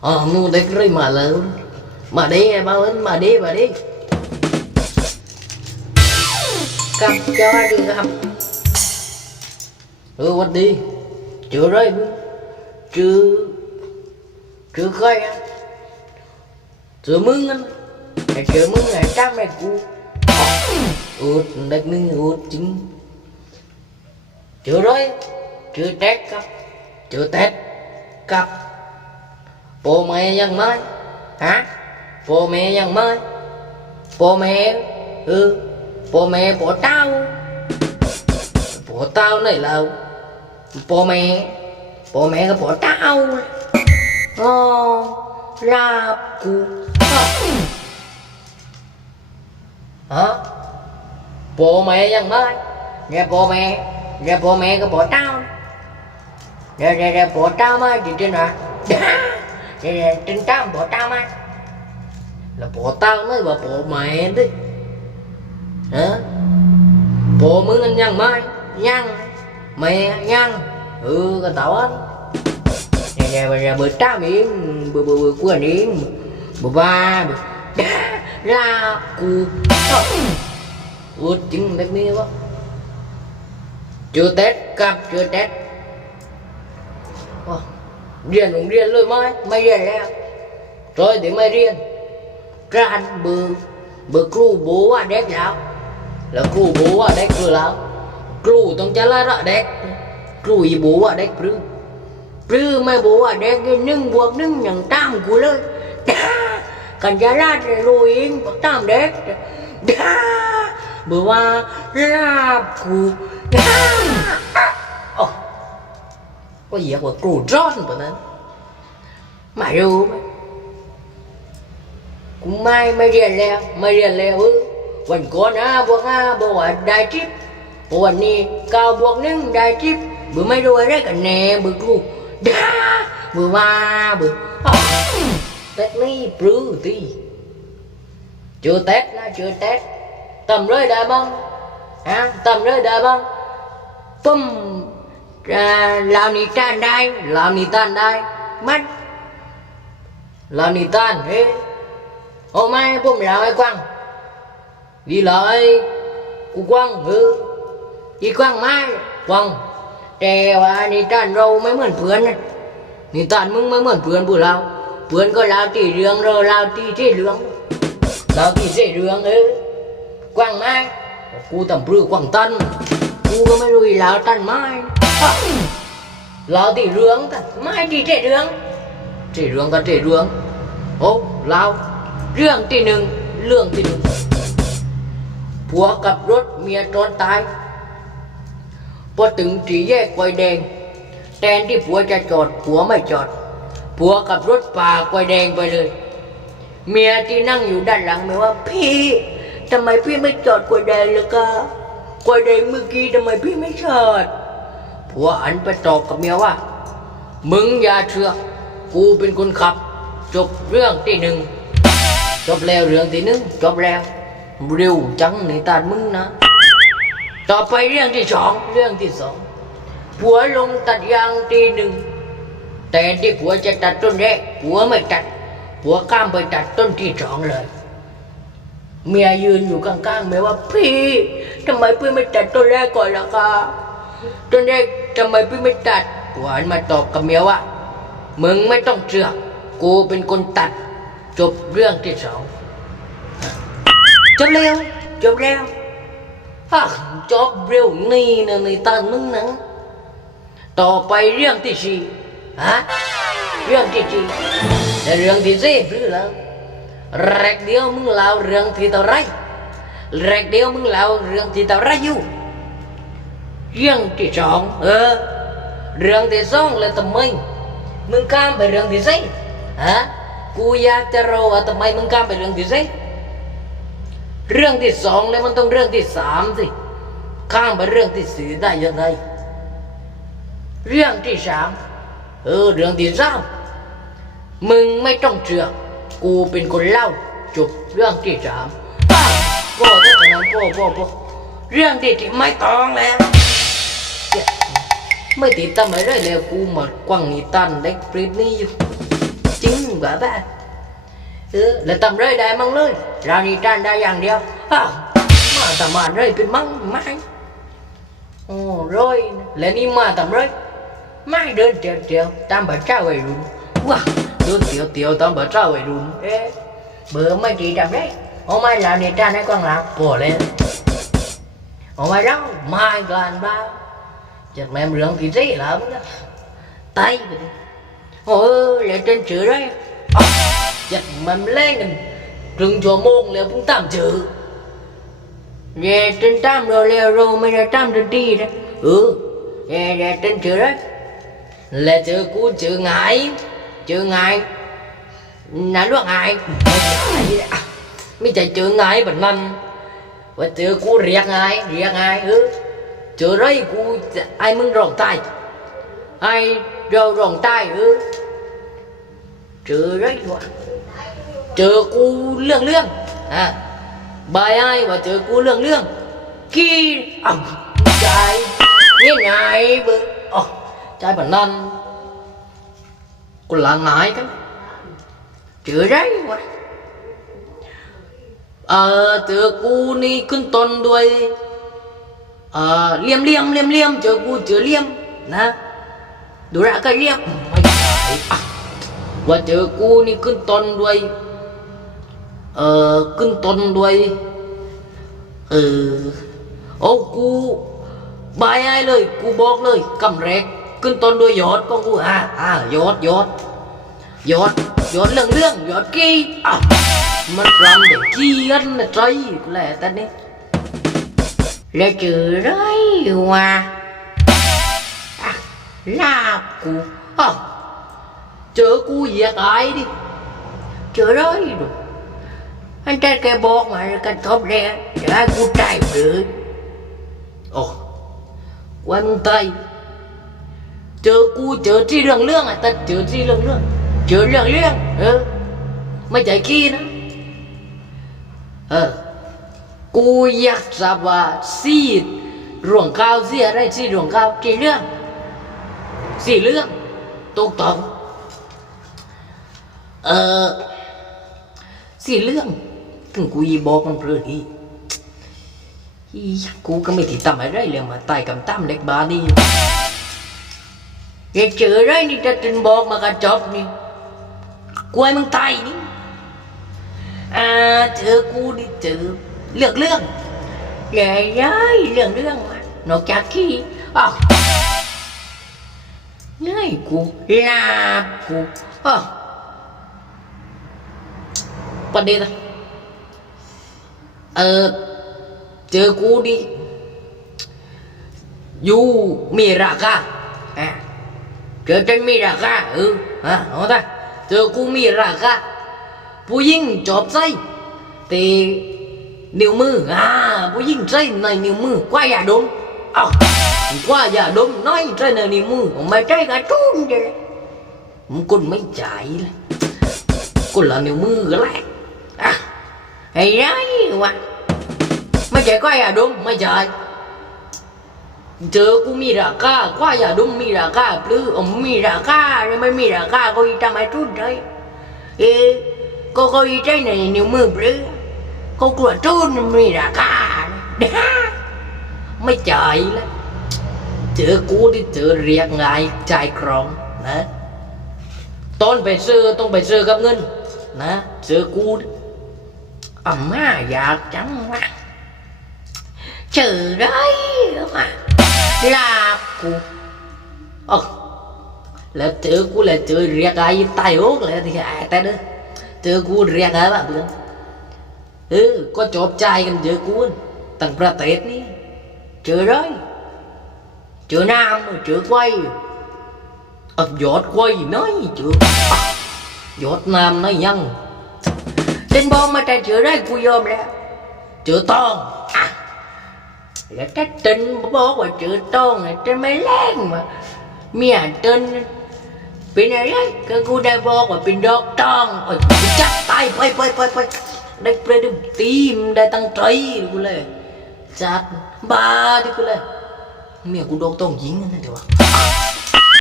Ờ, mua đấy rơi mà lớn Mà đi em bao lên mà đi mà đi. Cặp cho ai đừng cặp Ừ quên đi. Chưa rồi Chưa Chưa coi á. Chưa mừng anh Mày chưa mừng ngày trăm mày cu Út đất nưng út chính. Chưa rồi Chưa tét cặp Chưa tét cặp พ่อแม่ยังไม่ฮะพ่อแม่ยังไม่พ่อแม่เออพ่อแม่พ่อเต้าพ่อเต้าไหนเราพ่อแม่พ่อแม่ trinh trao bỏ trao mà là bỏ tao mới và bỏ mẹ đi hả? Bỏ mướn anh nhăn mai. Nhăn. Mẹ nhăn. Ừ con tao á nhà nhà bây giờ bữa trao miếng bữa bữa bữa của anh yến bữa ba bữa ra cu út trứng đất mía quá chưa tết cặp chưa tết. Oh. เรียนโรงเรียนเลยไหมไม่เรียนแล้ว rồi thì ไม่เรียน ra anh bự bự c รู bố à đét lão là c รู bố à đét rồi lão c รูต้องจะละระเด็กครูอีบอะเด็กปรื้อปรื้อไม่บอะเด็กหนึ่งบวกหนึ่งอย่างตามกูเลยกันจะลาดรู้เองตามเด็กด่าบอกว่าลาบกูด่า có gì của củ tròn của nó mà đâu mà cũng mai mai riêng leo mai riêng leo ư วันก่อนนะพวกอะบอกว่าได้ทิปวันนี้ก้าวบวกหนึ่งได้ทิปบือไม่รู้อะไรกันแน่บือกูด่าบือว่าบืออ้าวเต็กนี่ปลื้อตี chưa tết นะ chưa tết tầm rơi đã bông hả tầm rơi đã bông pum อ่าเรานิทานได้เรานิทานได้มันเรานิทานเฮ้โอ้ไม่ผมเราไอ้กวาง vì lợi của quang ừ vì quang mai quang แต่ว่านิทานเราไม่เหมือนเพื่อนนะนิทานมึงไม่เหมือนเพื่อนพวกเราเพื่อนก็เราตีเรื่องเราเราตีที่เรื่องเราตีเสียเรื่องเออกวางไม้กูตำปรือ quang ตันกูก็ไม่รู้อีเราตันไม้ เราตีเรื่องแต่ไม่ตีเจเรื่องเจเรื่องก็เจเรื่องโอ้เราเรื่องที่หนึ่งเรื่องที่หนึ่งผัวกับรถเมียจนตายพอถึงสี่แยกไฟแดงแทนที่ผัวจะจอดผัวไม่จอดผัวกับรถป่าไฟแดงไปเลย เมียที่นั่งอยู่ด้านหลังไม่ว่าพี่ทำไมพี่ไม่จอดไฟแดงเลยก็ไฟแดงเมื่อกี้ทำไมพี่ไม่จอด ผัวอันไปตอบกับเมียว่า มึงอย่าเชื่อ กูเป็นคนขับ จบเรื่องที่หนึ่งจบแล้วเรื่องที่หนึ่งจบแล้วเร็วจังในตามึงนะ ต่อไปเรื่องที่สองเรื่องที่สองผัวลงตัดยางตีหนึ่งแต่ที่ผัวจะตัดต้นแรกผัวไม่ตัดผัวข้ามไปตัดต้นที่สองเลย เมียยืนอยู่ข้างๆเมียว่าพี่ทำไมพี่ไม่ตัดต้นแรกก่อนล่ะคะตอนแรก ทำไมพี่ไม่ตัดหวานมาตอบกับเมียว่า มึงไม่ต้องเชื่อ กูเป็นคนตัด จบเรื่องที่สองจบแล้วจบแล้วฮ่าจบเร็วนี่นะในตามึงนะต่อไปเรื่องที่สี่ฮะเรื่องที่สี่แต่เรื่องที่สี่หรือแล้วแรกเดียวมึงเล่าเรื่องที่เท่าไรแรกเดียวมึงเล่าเรื่องที่เท่าไรอยู่ เรื่องที่สองเออ เรื่องที่สองเลยทำไมมึงข้ามไปเรื่องที่สี่ฮะกูอยากจะรู้ว่าทำไมมึงข้ามไปเรื่องที่สี่เรื่องที่สองแล้วมันต้องเรื่องที่สามสิข้ามไปเรื่องที่สี่ได้ยังไงเรื่องที่สามเออเรื่องที่สามมึงไม่ต้องเชื่อกูเป็นคนเล่าจบเรื่องที่สามป้าพ่อถ้าขนาดพ่อพ่อพ่อเรื่องที่ที่ไม่ต้องแล้ว ไม่ติดตามอะไรเลยกูมากวางนิตันเด็กปริบนี่อยู่จริงบ้าบ้าเออแล้วทำไรได้มั่งเลยรานี่จานได้อย่างเดียวอ้าวมาทำมาไรเป็นมั่งไม่โอ้ร้อยแล้วนี่มาทำไรไม่เดินเตียวเตียวตามบัตรเจ้าไวัยรุ่นว้าเดินเตียวเตียวตามบัตรเจ้าไวัยรุ่นเอ๊ะเบอร์ไม่ดีทำไรเอาไม่เรานี่จานให้กว้างหลังพอแล้ว Ồ mày đâu, mai đoàn ba chết mẹ em rượu kỳ dễ lắm đó. Tay mình ôi, lại trên chữ đấy ờ, chết mẹ em lên mình rừng chùa môn là cũng tạm chữ. Về trên tam rồi leo rồi mới là tam trên đi đó. Ừ về về trên chữ đấy là chữ của chữ ngại chữ ngại là lúc ngại mới chạy chữ ngại bình lanh và chữ của riêng ngại riêng ngại ừ. ยกไงเรียกไงเออเจอไรกูจะไอ้มึงร้องตายไอ้เราร้องตายเออเจอไรวะ เออเลี่ยมเลี่ยมเลี่ยมเลี่ยมเจอกูเจอเลี่ยมนะดูระก็เลียกไม่ใช่ว่าเจอกูนี่ขึ้นตนด้วยเออขึ้นตนด้วยเออโอ้กูบายไอเลย กูบอกเลยกำแรกขึ้นตนด้วยยอดกองกูอ่าอ่ายอดยอดยอดยอดเรื่องเรื่องยอดกี้อะมันรำเด็กกี้ยันนะใจแหละแต่นี้ ทบเลยจะให้กูตายเลยโอ้วันมึงตายเจอกูเจอที่เรื่องเรื่องอะแต่เจอที่เรื่อง กูอยากทราบว่าสีรวงข้าวสีอะไรสีรวงข้าวกี่เรื่องสี่เรื่องถูกตองเออสี่เรื่องถึงกูยีบอกมันเพื่อที่อีกูก็ไม่ติดตามอะไรเลยมาตายกับตั้มเล็กบาดีอย่าเจออะไรนี่จะตินบอกมากระจบนี่กูให้มึงตายนี่เจอกูนี่เจอ เลือกเรื่องแย่ย้ยเรื่องเรื่องมานกจากที่อ๋อเหนื่อยกูลากูอ๋อประเด็นอะเออเจอกูดิอยู่มีราคาอะเจอจนมีราคะเออฮะเอาได้เจอกูมีราคะผู้หญิงจอบไส้ตี นิ้วมืออ่าผู้หญิงใจในนิ้วมือกว่าอย่าดมอ้าวกว่าอย่าดมน้อยใจในนิ้วมือไม่ใจกระตุ้นเดียวมันคนไม่ใจเลยคนละนิ้วมือก็แหละอะไอ้ไรวะไม่ใจกว่าอย่าดมไม่ใจเจอกูมีราคากว่าอย่าดมมีราคาหรืออ๋อมีราคาหรือไม่มีราคาก็อีทำไมทุนเลยเอ๊ะ cô coi trái này nếu mưa bự cô của trôn mì ra cả đá ไม่จ่ายแล้วเจอกูที่เจอเรียกไงจ่ายกรองนะตอนไปซื้อต้องไปซื้อกับเงินนะเจอกูอะมาอยากจังวะเจอได้มาลากูอ๋อแล้วเจอกูแล้วเจอเรียกไงตายโอ๊กเลยที่ไอ้แต่เด้อเจอกูเรียกอะไรบ้างเพื่อน เออ ก็จบใจกันเจอกูตั้งประเทศนี้เจอได้เจอน้ำเจอ quay เออยอด quay น้อยเจอยอดน้ำน้อยยังเต้นบอลมาแต่เจอได้กูยอมแล้วเจอตองแล้วถ้าเต้นบอกว่าเจอตองเนี่ยเต้นไม่แรงมาเมียเต้นเป็นอะไรก็กูได้บอกว่าเป็นดอกตองโอ้ยจัดตายไปไปไปไป ได้ประดุตีมได้ตั้งใจกูเลยจัดบ้าดิกูเลยเมียกูโดนต้องยิงนะเดี๋ยววะ